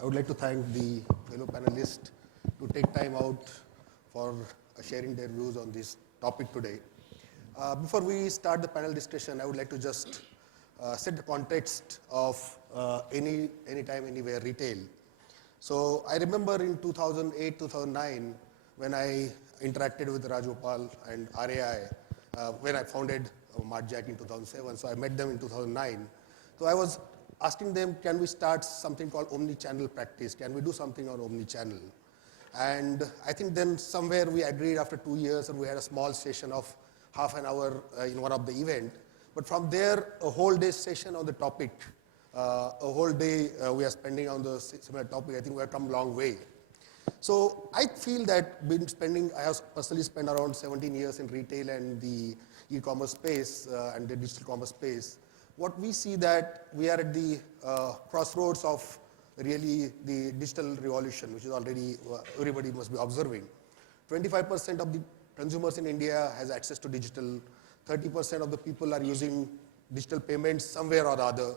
I would like to thank the fellow panelists to take time out for sharing their views on this topic today. Before we start the panel discussion, I would like to just set the context of anytime, anywhere retail. So I remember in 2008, 2009, when I interacted with Rajgopal and RAI, when I founded MartJack in 2007. So I met them in 2009. So I was asking them, can we start something called omnichannel practice? Can we do something on omnichannel? And I think then somewhere we agreed after 2 years, and we had a small session of half an hour in one of the event. But from there, a whole day session on the topic, a whole day we are spending on the similar topic. I think we have come a long way. So I feel that I have personally spent around 17 years in retail and the e-commerce space and the digital commerce space. What we see that we are at the crossroads of really the digital revolution, which is already everybody must be observing. 25% of the consumers in India has access to digital. 30% of the people are using digital payments somewhere or other.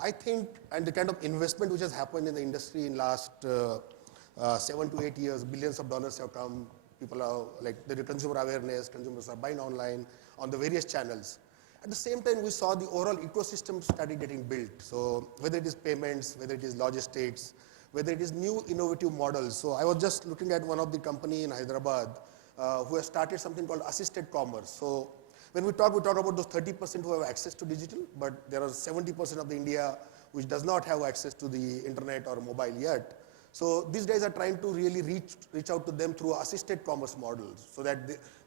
I think, and the kind of investment which has happened in the industry in last 7 to 8 years, billions of dollars have come. People are like the consumer awareness, consumers are buying online on the various channels. At the same time, we saw the overall ecosystem started getting built. So whether it is payments, whether it is logistics, whether it is new innovative models. So I was just looking at one of the company in Hyderabad who has started something called assisted commerce. So when we talk about those 30% who have access to digital, but there are 70% of the India which does not have access to the internet or mobile yet. So these guys are trying to really reach out to them through assisted commerce models, so that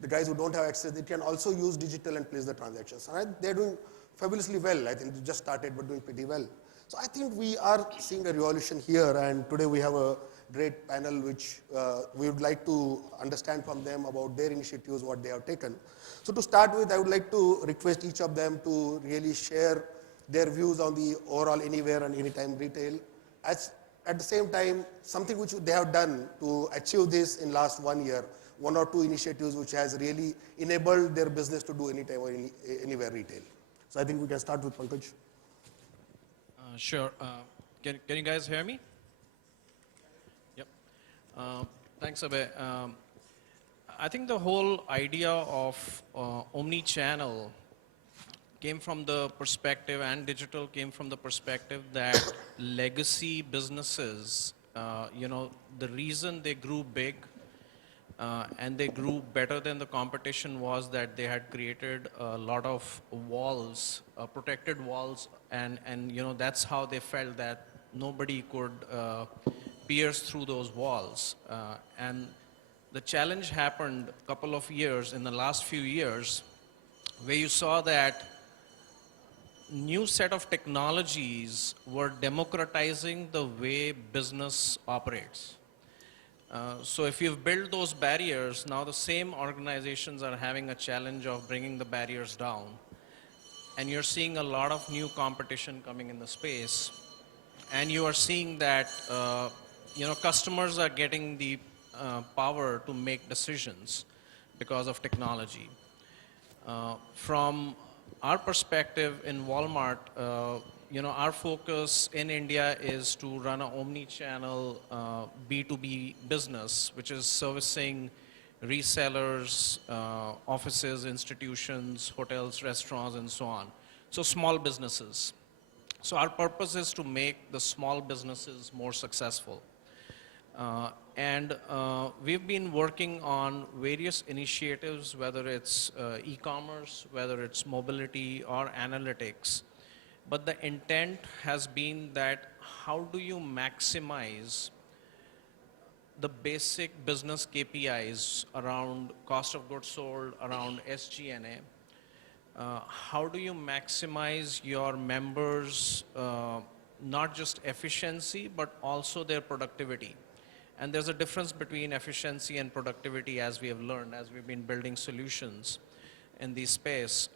the guys who don't have access, they can also use digital and place the transactions. And they're doing fabulously well. I think they just started, but doing pretty well. So I think we are seeing a revolution here, and today we have a great panel which we would like to understand from them about their initiatives, what they have taken. So to start with, I would like to request each of them to really share their views on the overall anywhere and anytime retail. At the same time, something which they have done to achieve this in last 1 year, 1 or 2 initiatives which has really enabled their business to do anytime or anywhere retail. So I think we can start with Pankaj. Sure. Can you guys hear me? Yep. Thanks, Abhay. I think the whole idea of omni-channel came from the perspective, and digital came from the perspective that legacy businesses, the reason they grew big and they grew better than the competition was that they had created a lot of walls, protected walls, and that's how they felt that nobody could pierce through those walls. And the challenge happened a couple of years, in the last few years, where you saw that new set of technologies were democratizing the way business operates. So if you've built those barriers, now the same organizations are having a challenge of bringing the barriers down. And you're seeing a lot of new competition coming in the space. And you are seeing that customers are getting the power to make decisions because of technology. From our perspective in Walmart, our focus in India is to run an omni-channel B2B business, which is servicing resellers, offices, institutions, hotels, restaurants, and so on. So small businesses. So our purpose is to make the small businesses more successful. And we've been working on various initiatives, whether it's e-commerce, whether it's mobility or analytics. But the intent has been that how do you maximize the basic business KPIs around cost of goods sold, around SG&A? How do you maximize your members' not just efficiency, but also their productivity? And there's a difference between efficiency and productivity, as we have learned, as we've been building solutions in this space.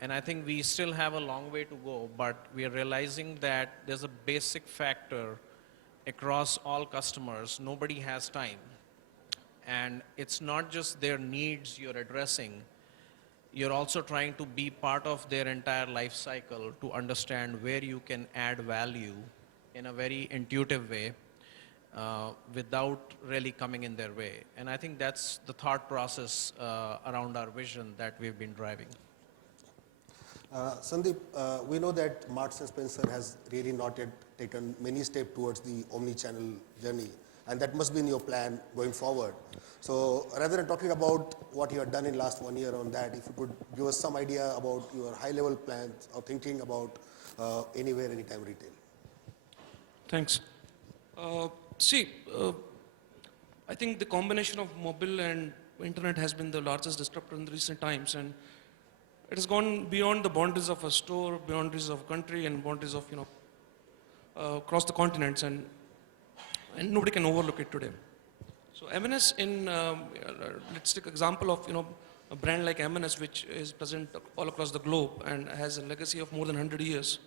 And I think we still have a long way to go, but we are realizing that there's a basic factor across all customers. Nobody has time. And it's not just their needs you're addressing. You're also trying to be part of their entire life cycle to understand where you can add value in a very intuitive way. without really coming in their way. And I think that's the thought process around our vision that we've been driving. Sandeep, we know that Marks and Spencer has really not yet taken many steps towards the omni-channel journey, and that must be in your plan going forward. So rather than talking about what you have done in last 1 year on that, if you could give us some idea about your high-level plans or thinking about anywhere, anytime retail. Thanks. I think the combination of mobile and internet has been the largest disruptor in the recent times, and it has gone beyond the boundaries of a store, boundaries of country, and boundaries of across the continents, and nobody can overlook it today. So M&S let's take example of a brand like M&S, which is present all across the globe and has a legacy of more than 100 years.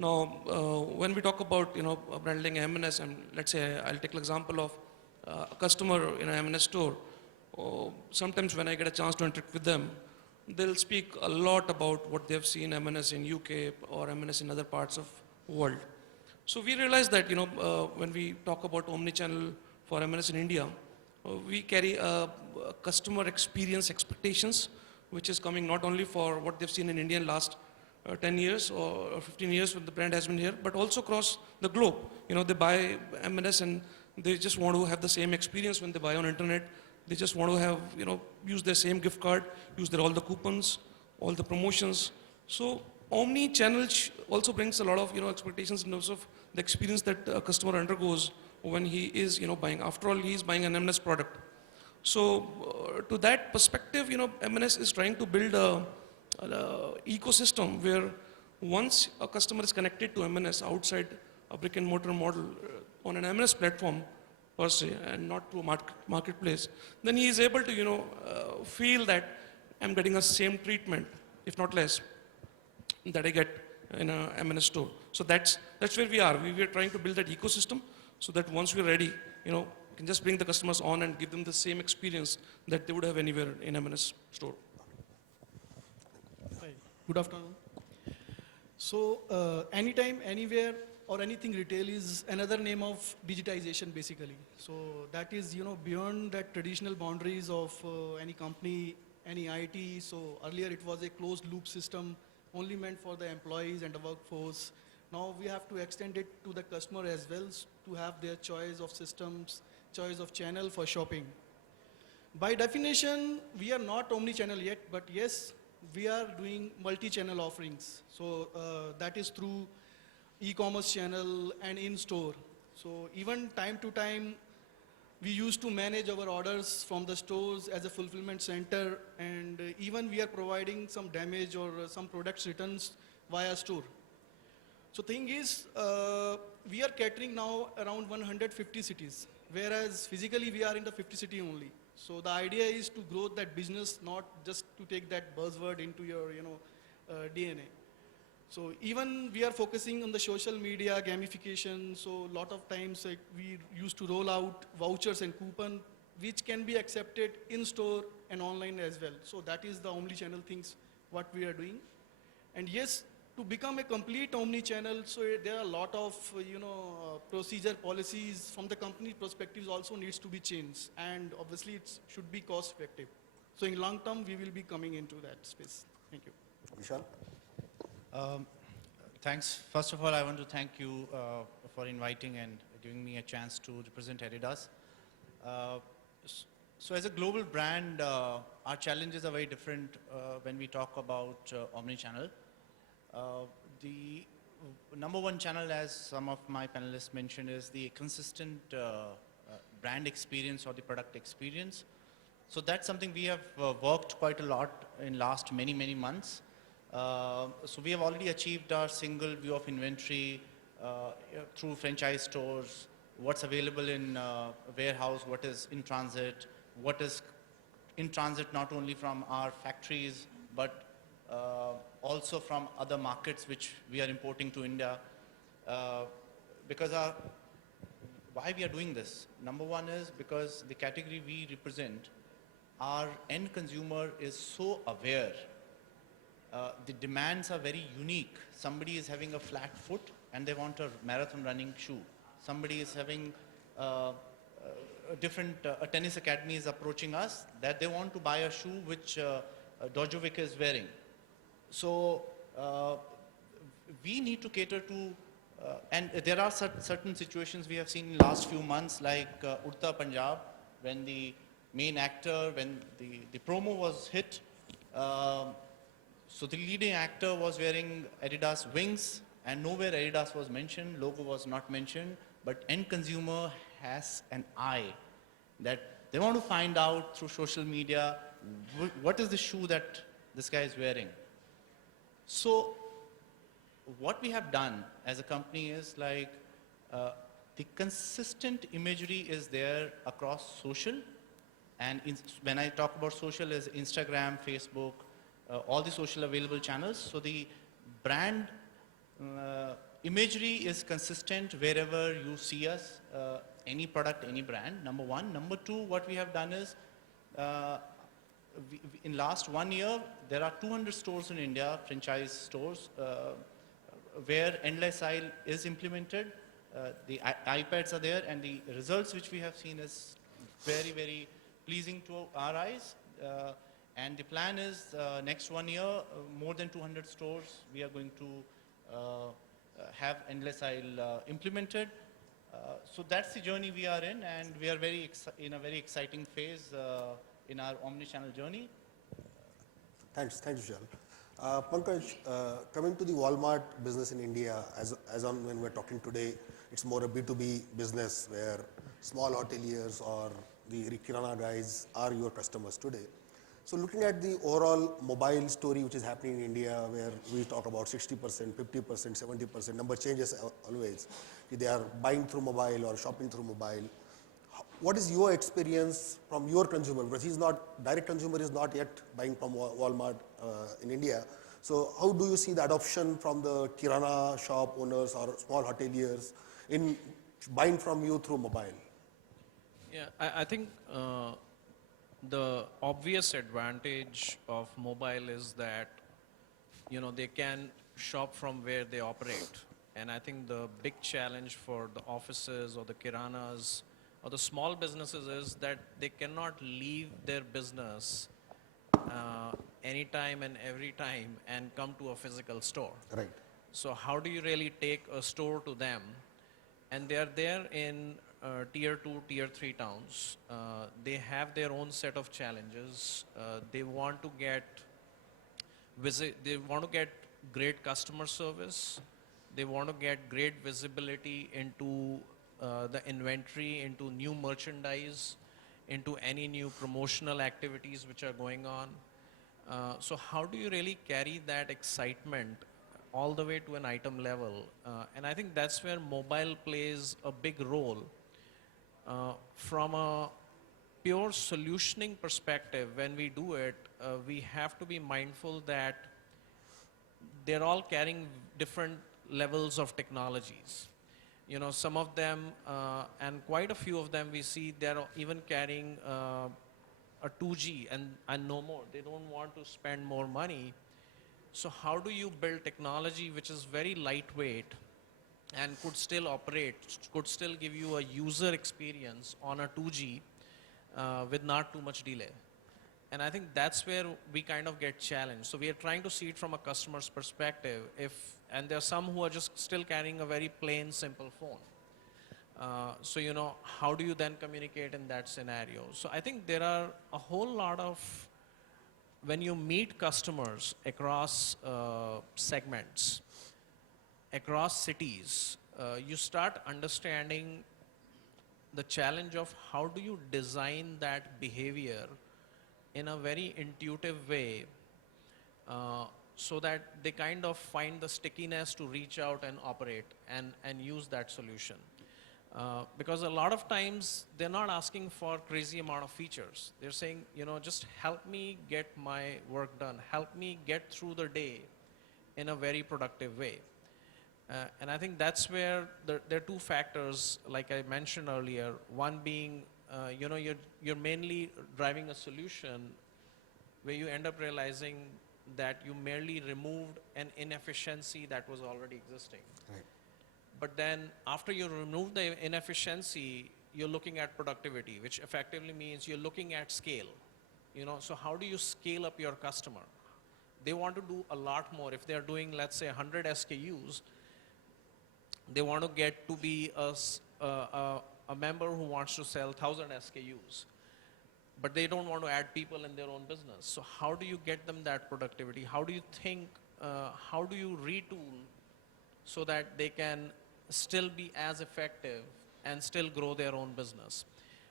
Now, when we talk about a brand like M&S, and let's say I'll take an example of a customer in an M&S store. Sometimes when I get a chance to interact with them, they'll speak a lot about what they've seen M&S in UK or M&S in other parts of the world. So we realized that when we talk about omnichannel for M&S in India, we carry a customer experience expectations, which is coming not only for what they've seen in India in last 10 years or 15 years when the brand has been here, but also across the globe. They buy M&S and they just want to have the same experience when they buy on internet. They just want to have, use their same gift card, use all the coupons, all the promotions. So omni-channel also brings a lot of, expectations in terms of the experience that a customer undergoes when he is, buying. After all, he is buying an M&S product. So to that perspective, M&S is trying to build a ecosystem where once a customer is connected to M&S outside a brick and mortar model on an M&S platform per se and not through a marketplace, then he is able to feel that I'm getting a same treatment, if not less, that I get in a M&S store. So that's where we are. We are trying to build that ecosystem so that once we're ready, we can just bring the customers on and give them the same experience that they would have anywhere in M&S store. Hi, good afternoon. So anytime, anywhere, or anything retail is another name of digitization basically. So that is, beyond that traditional boundaries of any company, any IT. So earlier it was a closed loop system only meant for the employees and the workforce. Now we have to extend it to the customer as well to have their choice of systems, choice of channel for shopping. By definition, we are not omni-channel yet, but yes, we are doing multi-channel offerings. So that is through e-commerce channel and in-store. So even time to time, we used to manage our orders from the stores as a fulfillment center, and even we are providing some damage or some products returns via store. So thing is, we are catering now around 150 cities, whereas physically we are in the 50 city only. So the idea is to grow that business, not just to take that buzzword into your DNA. So even we are focusing on the social media gamification. So a lot of times we used to roll out vouchers and coupon, which can be accepted in store and online as well. So that is the omni-channel things what we are doing. And yes, to become a complete omni-channel, so there are a lot of procedure policies from the company perspectives also needs to be changed, and obviously it should be cost effective. So in long term, we will be coming into that space. Thank you. Vishal? Thanks. First of all, I want to thank you for inviting and giving me a chance to represent Adidas. So as a global brand, our challenges are very different when we talk about omni-channel. The number one channel, as some of my panelists mentioned, is the consistent brand experience or the product experience. So that's something we have worked quite a lot in last many months. So we have already achieved our single view of inventory through franchise stores, what's available in warehouse, what is in transit, what is in transit not only from our factories, but also from other markets which we are importing to India. Because why we are doing this? Number one is because the category we represent, our end consumer is so aware. The demands are very unique. Somebody is having a flat foot and they want a marathon running shoe. Somebody is having different tennis academies approaching us that they want to buy a shoe which Djokovic is wearing. So we need to cater to, and there are certain situations we have seen in last few months, like Urta Punjab, when the main actor, when the promo was hit, so the leading actor was wearing Adidas wings, and nowhere Adidas was mentioned, logo was not mentioned, but end consumer has an eye that they want to find out through social media what is the shoe that this guy is wearing. So what we have done as a company is like the consistent imagery is there across social, and when I talk about social is Instagram, Facebook, all the social available channels. So the brand imagery is consistent wherever you see us, any product, any brand, number one. Number two, what we have done is, in last 1 year, there are 200 stores in India, franchise stores, where endless aisle is implemented. The iPads are there, and the results which we have seen is very, very pleasing to our eyes. And the plan is next 1 year, more than 200 stores, we are going to have endless aisle implemented. So that's the journey we are in, and we are in a very exciting phase in our omni-channel journey. Thanks, Vishal. Pankaj, coming to the Walmart business in India, as on when we're talking today, it's more a B2B business where small hoteliers or the kirana guys are your customers today. So looking at the overall mobile story which is happening in India, where we talk about 60%, 50%, 70%, number changes always. They are buying through mobile or shopping through mobile. What is your experience from your consumer? Because he's not, direct consumer is not yet buying from Walmart in India. So how do you see the adoption from the kirana shop owners or small hoteliers in buying from you through mobile? Yeah, I think the obvious advantage of mobile is that, you know, they can shop from where they operate. And I think the big challenge for the offices or the kiranas or the small businesses is that they cannot leave their business anytime and every time and come to a physical store. Right. So how do you really take a store to them? And they are there in tier 2, tier 3 towns. They have their own set of challenges. They want to get great customer service. They want to get great visibility into the inventory, into new merchandise, into any new promotional activities which are going on. So how do you really carry that excitement all the way to an item level? And I think that's where mobile plays a big role. From a pure solutioning perspective, when we do it, we have to be mindful that they're all carrying different levels of technologies. You know, some of them, and quite a few of them we see, they're even carrying a 2G and no more. They don't want to spend more money. So how do you build technology which is very lightweight and could still operate, could still give you a user experience on a 2G with not too much delay? And I think that's where we kind of get challenged. So we are trying to see it from a customer's perspective. And there are some who are just still carrying a very plain, simple phone. So, you know, how do you then communicate in that scenario? So I think there are a whole lot of, when you meet customers across segments, across cities, you start understanding the challenge of how do you design that behavior in a very intuitive way so that they kind of find the stickiness to reach out and operate and use that solution. Because a lot of times they're not asking for crazy amount of features. They're saying, you know, just help me get my work done. Help me get through the day in a very productive way. And I think that's where there are two factors, like I mentioned earlier. One being, you know, you're mainly driving a solution where you end up realizing that you merely removed an inefficiency that was already existing. Right. But then after you remove the inefficiency, you're looking at productivity, which effectively means you're looking at scale. So how do you scale up your customer? They want to do a lot more. If they're doing, let's say, 100 SKUs, they want to get to be a member who wants to sell 1,000 SKUs. But they don't want to add people in their own business. So how do you get them that productivity? How do you think, how do you retool so that they can still be as effective and still grow their own business?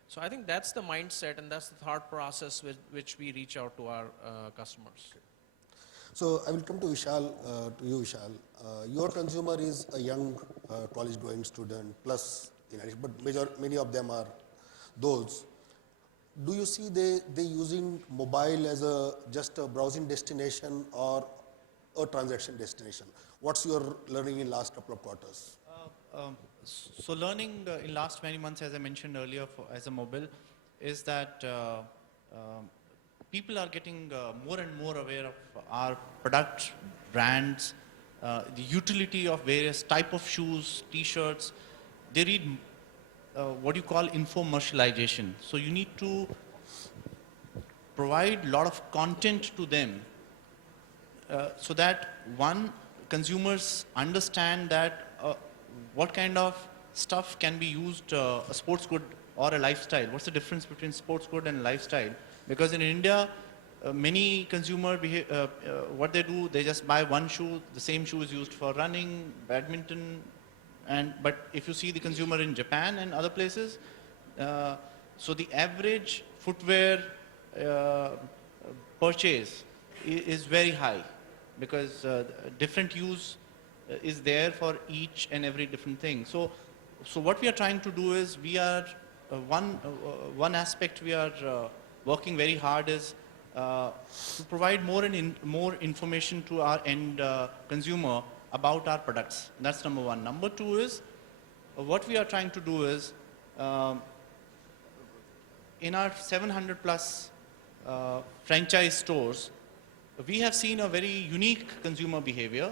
So I think that's the mindset and that's the thought process with which we reach out to our customers. So I will come to Vishal, your consumer is a young college going student plus, but many of them are those. Do you see they using mobile as just a browsing destination or a transaction destination? What's your learning in last couple of quarters? So learning in last many months, as I mentioned earlier, as a mobile, is that people are getting more and more aware of our product, brands, the utility of various type of shoes, t-shirts. They read what you call infomercialization. So you need to provide a lot of content to them so that one, consumers understand that what kind of stuff can be used, a sports good or a lifestyle. What's the difference between sports good and lifestyle? Because in India, many consumer what they do, they just buy one shoe. The same shoe is used for running, badminton, but if you see the consumer in Japan and other places, so the average footwear purchase is very high because different use is there for each and every different thing. So what we are trying to do is we are one aspect we are working very hard is to provide more information to our end consumer about our products. That's number one. Number two is what we are trying to do is in our 700 plus franchise stores, we have seen a very unique consumer behavior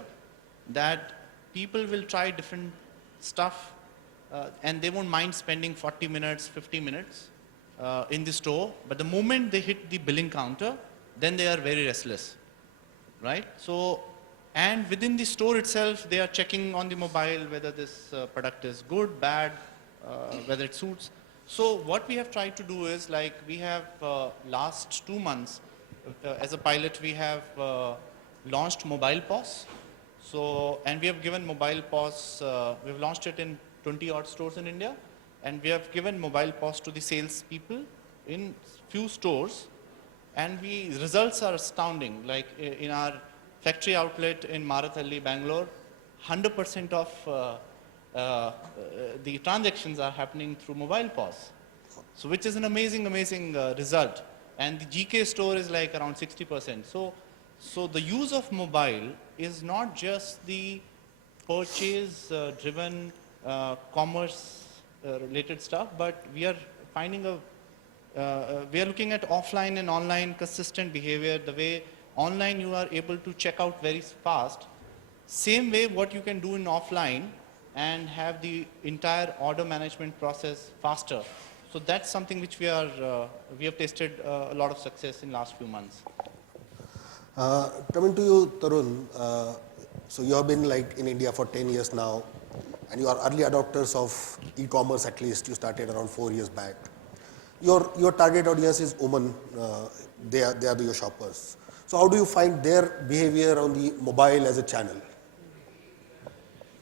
that people will try different stuff and they won't mind spending 40 minutes, 50 minutes in the store, but the moment they hit the billing counter, then they are very restless, right? So, and within the store itself, they are checking on the mobile whether this product is good, bad, whether it suits. So what we have tried to do is, like we have last 2 months, as a pilot, we have launched Mobile POS. So, and we have given Mobile POS, we've launched it in 20 odd stores in India, and we have given Mobile POS to the sales people in few stores, and the results are astounding. Like in our factory outlet in Marathalli, Bangalore, 100% of the transactions are happening through Mobile POS. So which is an amazing result. And the GK store is like around 60%. So the use of mobile is not just the purchase driven commerce related stuff, but we are finding we are looking at offline and online consistent behavior. The way online you are able to check out very fast, same way what you can do in offline and have the entire order management process faster. So that's something which we have tasted a lot of success in last few months. Coming to you, Tarun, so you have been like in India for 10 years now, and you are early adopters of e-commerce. At least you started around 4 years back. Your target audience is women. They are your shoppers. So how do you find their behavior on the mobile as a channel?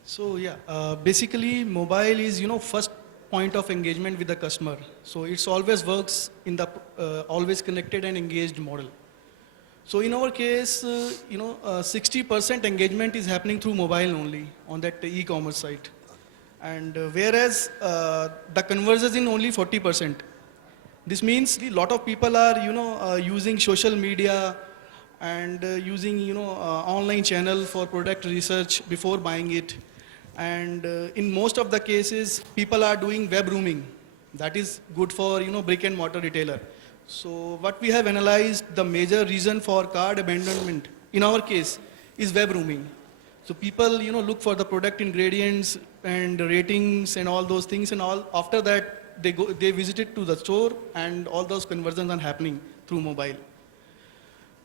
So yeah, basically mobile is, first point of engagement with the customer. So it's always works in the always connected and engaged model. So in our case, 60% engagement is happening through mobile only on that e-commerce site. And whereas the conversion is only 40%. This means a lot of people are, using social media and using, online channel for product research before buying it. And in most of the cases, people are doing web roaming. That is good for, brick and mortar retailer. So what we have analyzed, the major reason for cart abandonment, in our case, is web roaming. So people, look for the product ingredients and ratings and all those things, and all. After that, they visited to the store, and all those conversions are happening through mobile.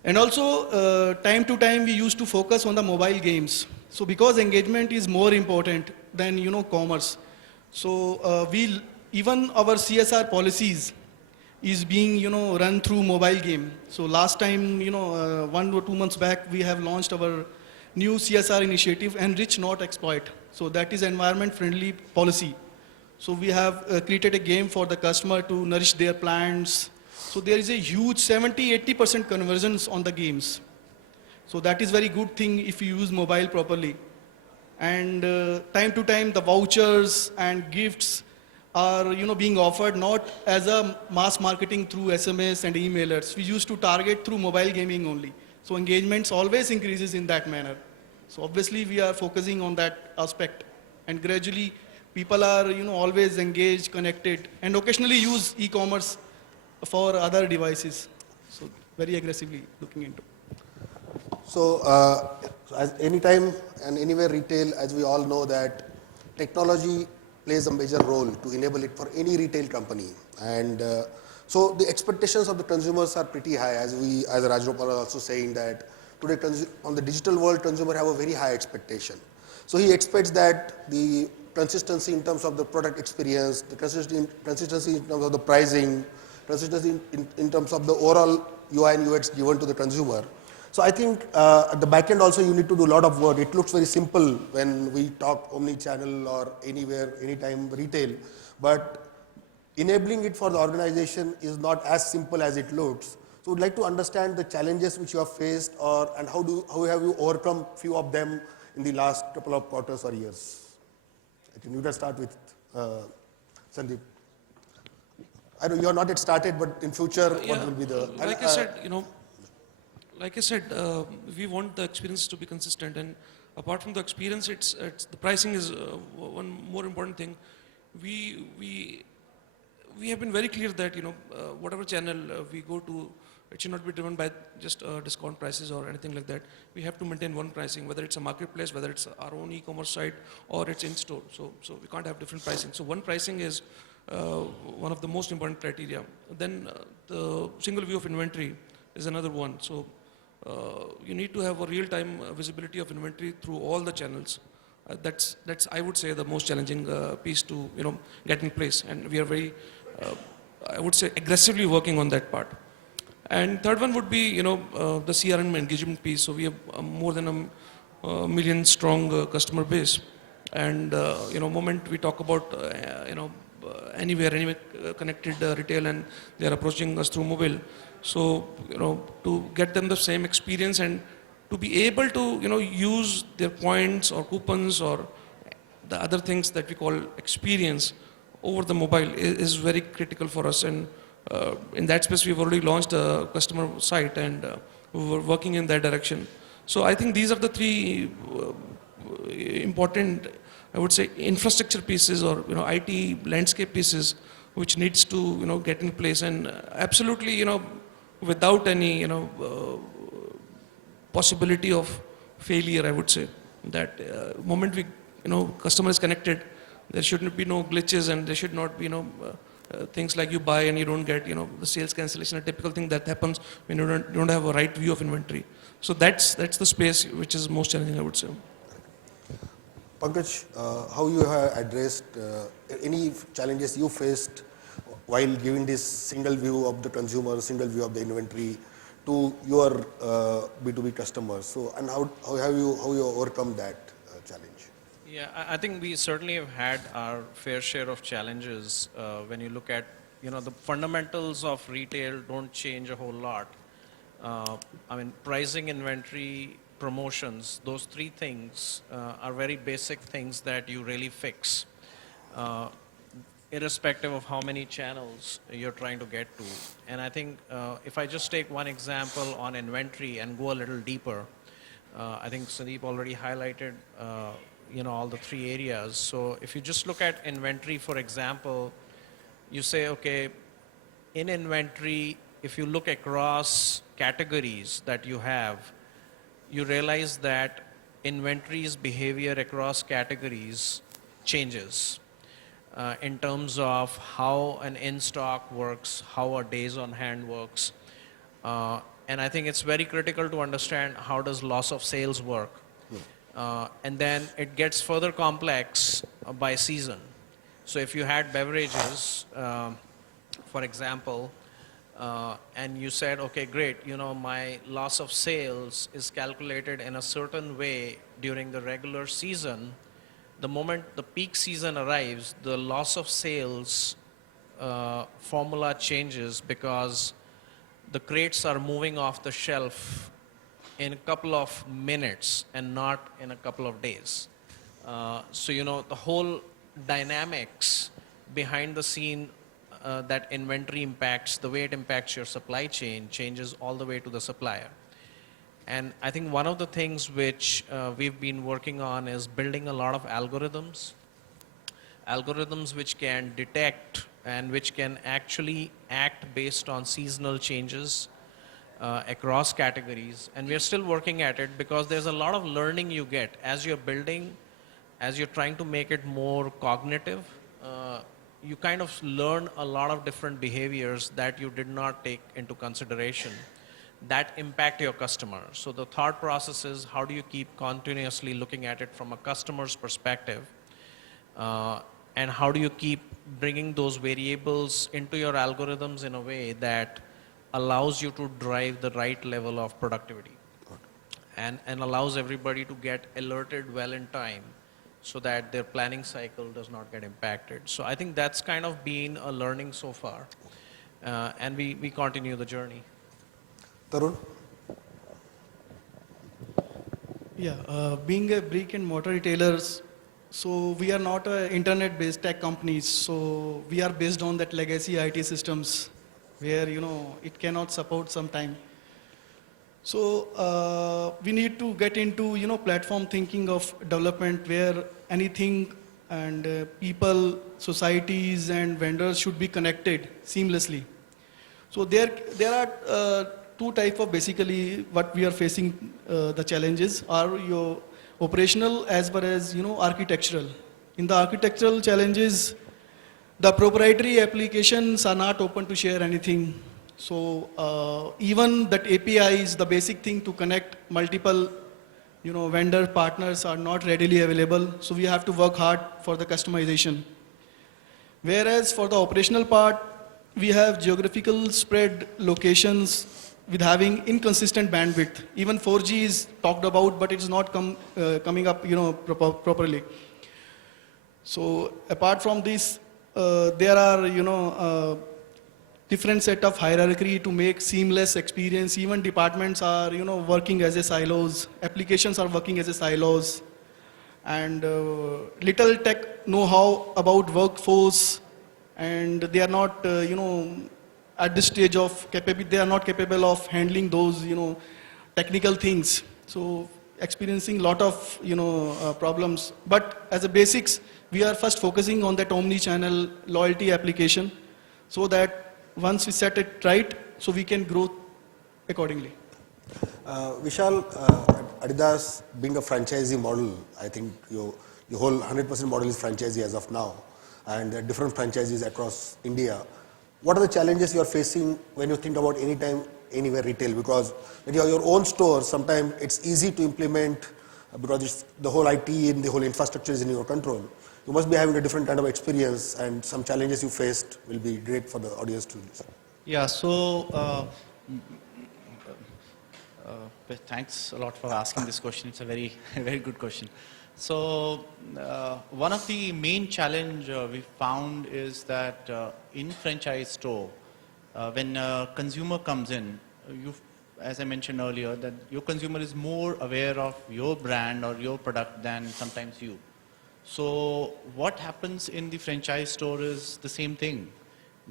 And also, time to time, we used to focus on the mobile games. So because engagement is more important than, commerce. So even our CSR policies is being, run through mobile game. So last time, 1 or 2 months back, we have launched our new CSR initiative, Enrich Not Exploit. So that is environment friendly policy. So we have created a game for the customer to nourish their plants. So there is a huge 70-80% conversions on the games. So that is very good thing if you use mobile properly. And time to time, the vouchers and gifts are being offered not as a mass marketing through SMS and emailers. We used to target through mobile gaming only. So engagements always increases in that manner. So obviously we are focusing on that aspect, and gradually people are always engaged, connected, and occasionally use e-commerce for other devices. So very aggressively looking into. So, as anytime and anywhere retail, as we all know that technology plays a major role to enable it for any retail company. And so the expectations of the consumers are pretty high, as Rajgopal was also saying that today on the digital world, consumer have a very high expectation. So he expects that the consistency in terms of the product experience, the consistency in terms of the pricing, consistency in terms of the overall UI and UX given to the consumer. So I think at the back end also you need to do a lot of work. It looks very simple when we talk omni-channel or anywhere, anytime retail, but enabling it for the organization is not as simple as it looks. So we'd like to understand the challenges which you have faced, and how have you overcome few of them in the last couple of quarters or years. I think you can start with Sandeep. I know you are not yet started, but in future, what will be the... Like I said, we want the experience to be consistent, and apart from the experience, it's the pricing is one more important thing. We have been very clear that whatever channel we go to, it should not be driven by just discount prices or anything like that. We have to maintain one pricing, whether it's a marketplace, whether it's our own e-commerce site, or it's in store. So we can't have different pricing. So one pricing is one of the most important criteria. Then the single view of inventory is another one. So you need to have a real-time visibility of inventory through all the channels. That's I would say the most challenging piece to get in place, and we are very I would say aggressively working on that part. And third one would be the CRM engagement piece. So we have more than a million strong customer base, and moment we talk about anywhere connected retail, and they are approaching us through mobile. So, to get them the same experience and to be able to, use their points or coupons or the other things that we call experience over the mobile is very critical for us. And in that space, we've already launched a customer site, and we're working in that direction. So I think these are the three important, I would say, infrastructure pieces or, IT landscape pieces which needs to, get in place. And absolutely, without any possibility of failure, I would say that moment we customer is connected, there shouldn't be no glitches, and there should not be things like you buy and you don't get the sales cancellation, a typical thing that happens when you don't have a right view of inventory. So that's the space which is most challenging, I would say. Pankaj, how you have addressed any challenges you faced while giving this single view of the consumer, single view of the inventory to your B2B customers? So, and how have you overcome that challenge? Yeah, I think we certainly have had our fair share of challenges. When you look at, the fundamentals of retail don't change a whole lot. I mean, pricing, inventory, promotions, those three things are very basic things that you really fix, irrespective of how many channels you're trying to get to. And I think if I just take one example on inventory and go a little deeper, I think Sandeep already highlighted all the three areas. So if you just look at inventory, for example, you say, okay, in inventory, if you look across categories that you have, you realize that inventory's behavior across categories changes. in terms of how an in-stock works, how a days on hand works. And I think it's very critical to understand how does loss of sales work. And then it gets further complex by season. So if you had beverages, for example, and you said, okay, great, you know, my loss of sales is calculated in a certain way during the regular season. The moment the peak season arrives, the loss of sales formula changes because the crates are moving off the shelf in a couple of minutes and not in a couple of days. So, you know, the whole dynamics behind the scene that inventory impacts, the way it impacts your supply chain changes all the way to the supplier. And I think one of the things which we've been working on is building a lot of algorithms which can detect and which can actually act based on seasonal changes across categories. And we're still working at it because there's a lot of learning you get as you're building, as you're trying to make it more cognitive. You kind of learn a lot of different behaviors that you did not take into consideration that impact your customer. So the thought process is how do you keep continuously looking at it from a customer's perspective, and how do you keep bringing those variables into your algorithms in a way that allows you to drive the right level of productivity and allows everybody to get alerted well in time so that their planning cycle does not get impacted. So I think that's kind of been a learning so far, and we continue the journey. Tarun? Yeah, being a brick and mortar retailers, so we are not internet-based tech companies. So we are based on that legacy IT systems where, you know, it cannot support sometime. So we need to get into, you know, platform thinking of development where anything and people, societies and vendors should be connected seamlessly. So there are two types of basically what we are facing. The challenges are your operational as well as, you know, architectural. In the architectural challenges, the proprietary applications are not open to share anything. So even that APIs, the basic thing to connect multiple, you know, vendor partners are not readily available. So we have to work hard for the customization. Whereas for the operational part, we have geographical spread locations with having inconsistent bandwidth. Even 4G is talked about, but it's not coming up, you know, properly. So apart from this, there are, you know, different set of hierarchy to make seamless experience. Even departments are, you know, working as a silos. Applications are working as a silos. And little tech know-how about workforce, and they are not, you know, at this stage of capability, they are not capable of handling those, you know, technical things. So experiencing a lot of, you know, problems. But as a basics, we are first focusing on that omni-channel loyalty application so that once we set it right, so we can grow accordingly. Vishal, Adidas being a franchisee model, I think your whole 100% model is franchisee as of now, and there are different franchises across India. What are the challenges you are facing when you think about anytime, anywhere retail? Because when you have your own store, sometimes it's easy to implement because it's the whole IT and the whole infrastructure is in your control. You must be having a different kind of experience, and some challenges you faced will be great for the audience to listen. Yeah, so thanks a lot for asking this question. It's a very, very good question. So one of the main challenge we found is that in franchise store, when a consumer comes in, as I mentioned earlier, that your consumer is more aware of your brand or your product than sometimes you. So what happens in the franchise store is the same thing.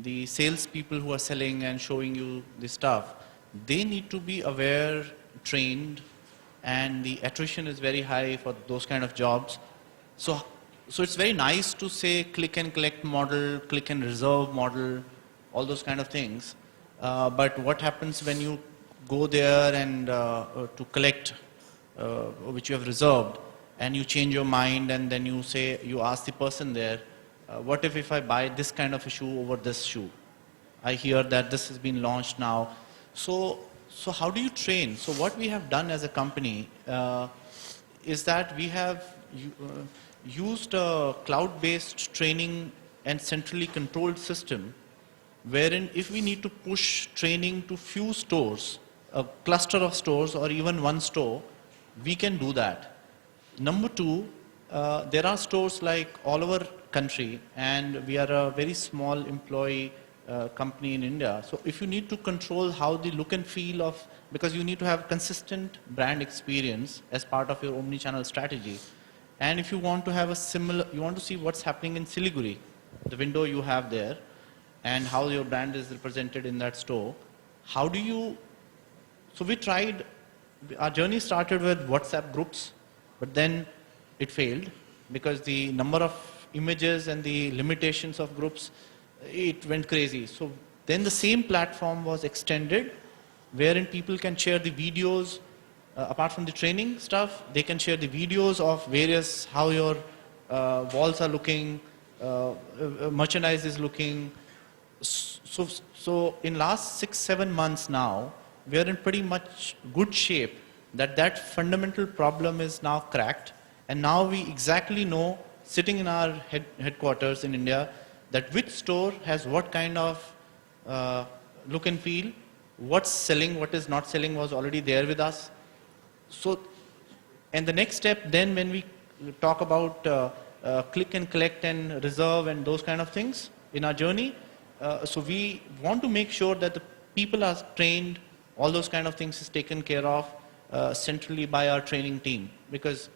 The salespeople who are selling and showing you the stuff, they need to be aware, trained, and the attrition is very high for those kind of jobs. So it's very nice to say click and collect model, click and reserve model, all those kind of things. But what happens when you go there and to collect which you have reserved, and you change your mind and then you say, you ask the person there, what if I buy this kind of a shoe over this shoe? I hear that this has been launched now. So how do you train? So what we have done as a company is that we have used a cloud-based training and centrally controlled system, wherein if we need to push training to few stores, a cluster of stores or even one store, we can do that. Number two, there are stores like all over country, and we are a very small employee company in India. So if you need to control how the look and feel of, because you need to have consistent brand experience as part of your omni-channel strategy. And if you want to have a similar, you want to see what's happening in Siliguri, the window you have there, and how your brand is represented in that store. How do you, so we tried, our journey started with WhatsApp groups, but then it failed because the number of images and the limitations of groups, it went crazy. So then the same platform was extended, wherein people can share the videos, apart from the training stuff, they can share the videos of various, how your walls are looking, merchandise is looking. So in last 6-7 months now, we are in pretty much good shape that fundamental problem is now cracked. And now we exactly know, sitting in our headquarters in India, that which store has what kind of look and feel, what's selling, what is not selling was already there with us. So, and the next step then when we talk about click and collect and reserve and those kind of things in our journey, so we want to make sure that the people are trained, all those kind of things is taken care of centrally by our training team, because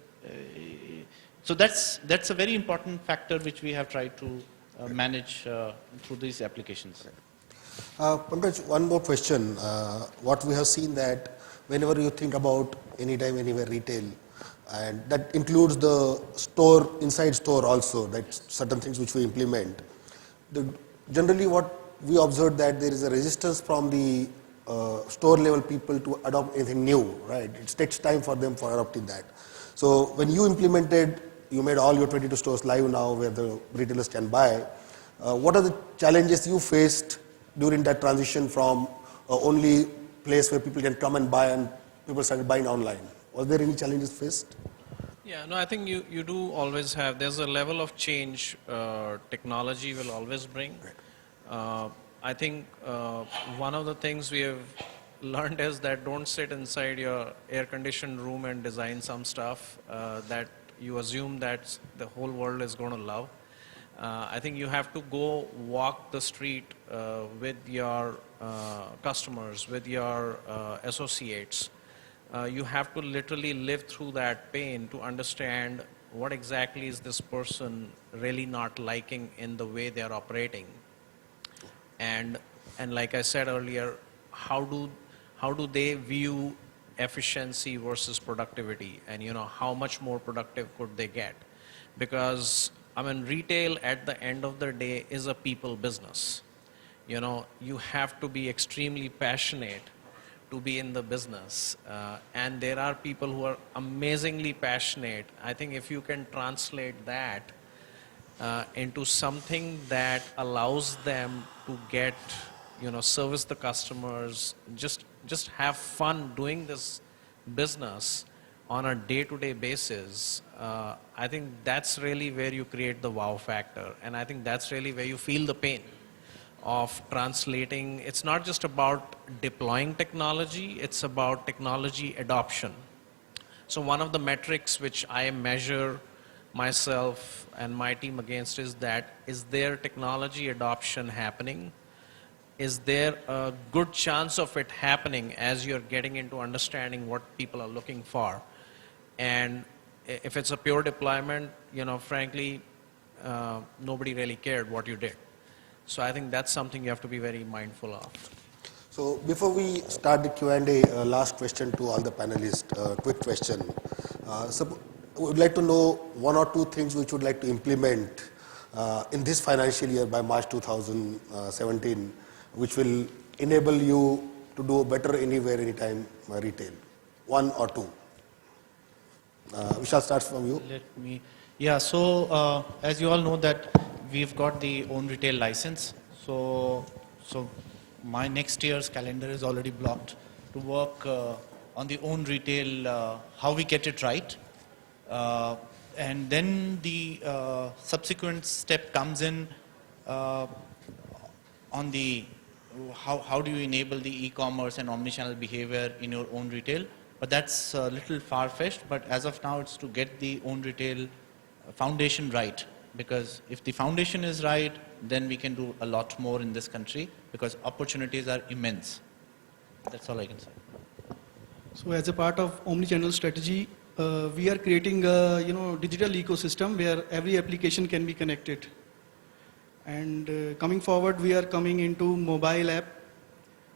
so that's a very important factor which we have tried to manage through these applications. Pankaj, one more question. What we have seen that whenever you think about anytime, anywhere retail, and that includes the store, inside store also, that certain things which we implement. Generally what we observed that there is a resistance from the store level people to adopt anything new, right? It takes time for them for adopting that. So when you implemented, you made all your 22 stores live now where the retailers can buy. What are the challenges you faced during that transition from only place where people can come and buy and people started buying online? Was there any challenges faced? Yeah, no, I think you do always have, there's a level of change technology will always bring. I think one of the things we have learned is that don't sit inside your air-conditioned room and design some stuff that you assume that the whole world is going to love. I think you have to go walk the street with your customers, with your associates. You have to literally live through that pain to understand what exactly is this person really not liking in the way they are operating. And like I said earlier, how do they view efficiency versus productivity, and how much more productive could they get? Because I mean, retail at the end of the day is a people business. You have to be extremely passionate to be in the business, and there are people who are amazingly passionate. I think if you can translate that into something that allows them to get, service the customers, just have fun doing this business on a day-to-day basis, I think that's really where you create the wow factor. And I think that's really where you feel the pain of translating. It's not just about deploying technology, it's about technology adoption. So one of the metrics which I measure myself and my team against is that, is there technology adoption happening? Is there a good chance of it happening as you're getting into understanding what people are looking for? And if it's a pure deployment, frankly, nobody really cared what you did. So I think that's something you have to be very mindful of. So before we start the Q&A, last question to all the panelists, quick question. So we would like to know one or two things which would like to implement in this financial year by March 2017, which will enable you to do better anywhere, anytime retail. One or two. We shall start from you. So as you all know that we've got the own retail license. So my next year's calendar is already blocked to work on the own retail, how we get it right. And then the subsequent step comes in on the how do you enable the e-commerce and omnichannel behavior in your own retail. But that's a little far-fetched, but as of now it's to get the own retail foundation right. Because if the foundation is right, then we can do a lot more in this country because opportunities are immense. That's all I can say. So as a part of omnichannel strategy, we are creating a digital ecosystem where every application can be connected. And coming forward, we are coming into mobile app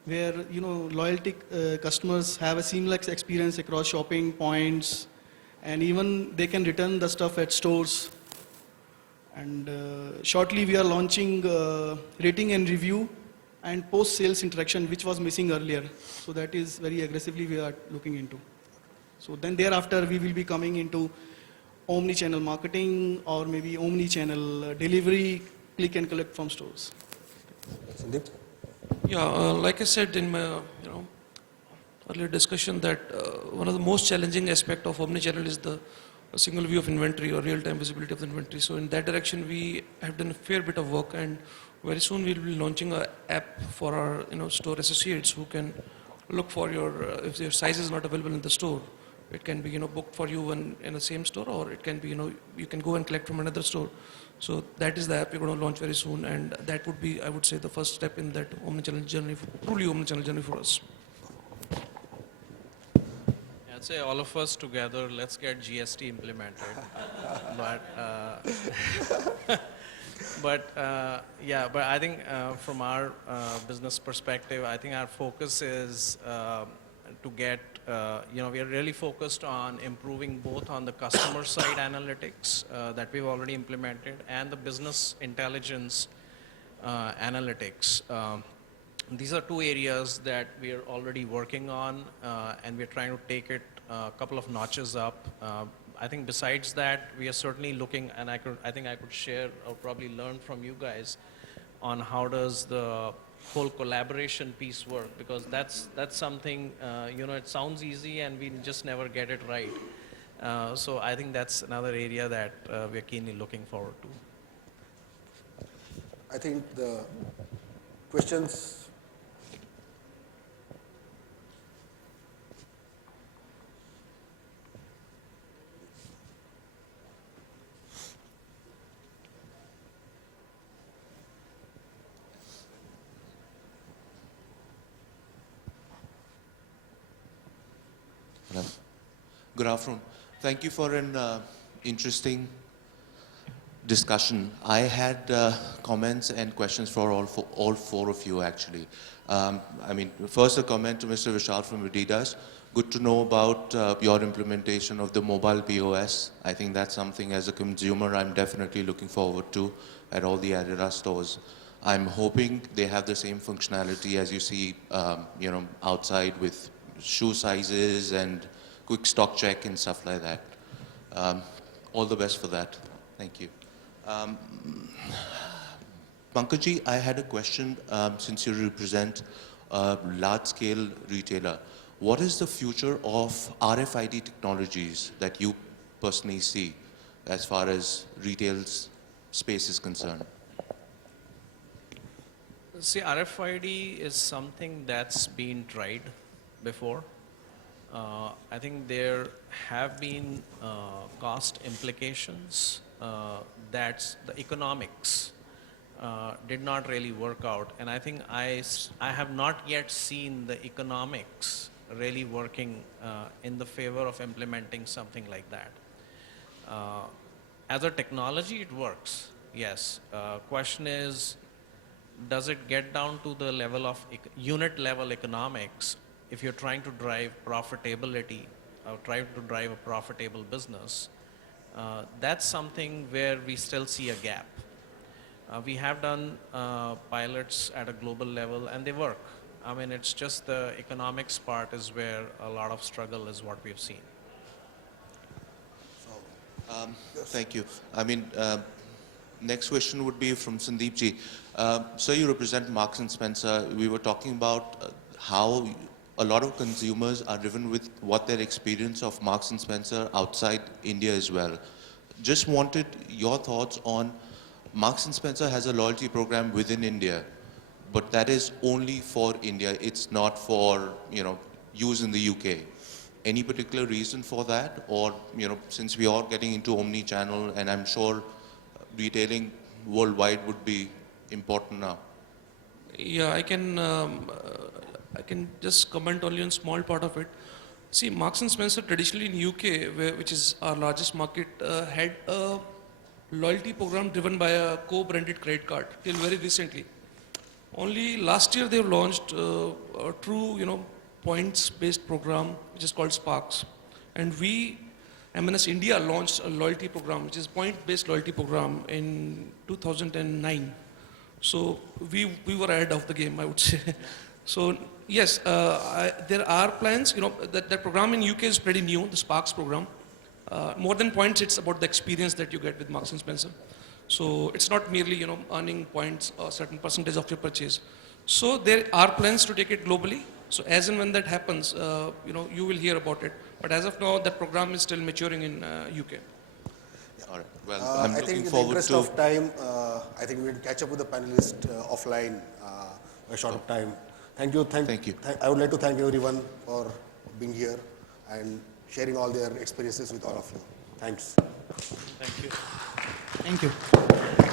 where loyalty customers have a seamless experience across shopping points, and even they can return the stuff at stores. And shortly we are launching rating and review and post-sales interaction, which was missing earlier. So that is very aggressively we are looking into. So then thereafter we will be coming into omni-channel marketing or maybe omni-channel delivery, click and collect from stores. Sandeep? Yeah, like I said in my earlier discussion that one of the most challenging aspect of omnichannel is the single view of inventory or real-time visibility of the inventory. So in that direction, we have done a fair bit of work, and very soon we'll be launching an app for our store associates who can look for your if your size is not available in the store, it can be booked for you in the same store, or it can be you can go and collect from another store. So that is the app we're going to launch very soon, and that would be, I would say, the first step in that omnichannel journey, truly omnichannel journey for us. I'd say all of us together, let's get GST implemented. But I think from our business perspective, I think our focus is to get, we are really focused on improving both on the customer side analytics that we've already implemented and the business intelligence analytics. These are two areas that we are already working on, and we're trying to take it a couple of notches up. I think besides that, we are certainly looking, and I think I could share or probably learn from you guys on how does the whole collaboration piece work, because that's something, it sounds easy and we just never get it right. So I think that's another area that we're keenly looking forward to. I think the questions. Good afternoon. Thank you for an interesting discussion. I had comments and questions for all four of you, actually. First a comment to Mr. Vishal from Adidas. Good to know about your implementation of the mobile POS. I think that's something as a consumer I'm definitely looking forward to at all the Adidas stores. I'm hoping they have the same functionality as you see, outside with shoe sizes and quick stock check and stuff like that. All the best for that. Thank you. Pankajji, I had a question, since you represent a large-scale retailer. What is the future of RFID technologies that you personally see as far as retail space is concerned? See, RFID is something that's been tried before. I think there have been cost implications that the economics did not really work out, and I think I have not yet seen the economics really working in the favor of implementing something like that. As a technology, it works, yes. Question is, does it get down to the level of unit level economics if you're trying to drive profitability or trying to drive a profitable business? That's something where we still see a gap. We have done pilots at a global level and they work. I mean, it's just the economics part is where a lot of struggle is what we've seen. Thank you. Next question would be from Sandeep ji. So you represent Marks and Spencer. We were talking about how a lot of consumers are driven with what their experience of Marks and Spencer outside India as well. Just wanted your thoughts on Marks and Spencer has a loyalty program within India, but that is only for India. It's not for, use in the UK. Any particular reason for that? Or, since we are getting into omni-channel, and I'm sure retailing worldwide would be important now. Yeah, I can just comment only on small part of it. See, Marks and Spencer traditionally in UK, which is our largest market, had a loyalty program driven by a co-branded credit card till very recently. Only last year they launched a true, points-based program which is called Sparks, and we, M&S India, launched a loyalty program which is point-based loyalty program in 2009. So we were ahead of the game, I would say. So yes, there are plans. That program in UK is pretty new, the Sparks program. More than points, it's about the experience that you get with Marks and Spencer. So it's not merely earning points or certain percentage of your purchase. So there are plans to take it globally. So as and when that happens, you will hear about it. But as of now, that program is still maturing in UK. All right. Well, I'm I looking think in the forward interest to. of time, I think we will catch up with the panelists offline a short of time. Thank you. Thank you. I would like to thank everyone for being here and sharing all their experiences with all of you. Thanks. Thank you. Thank you.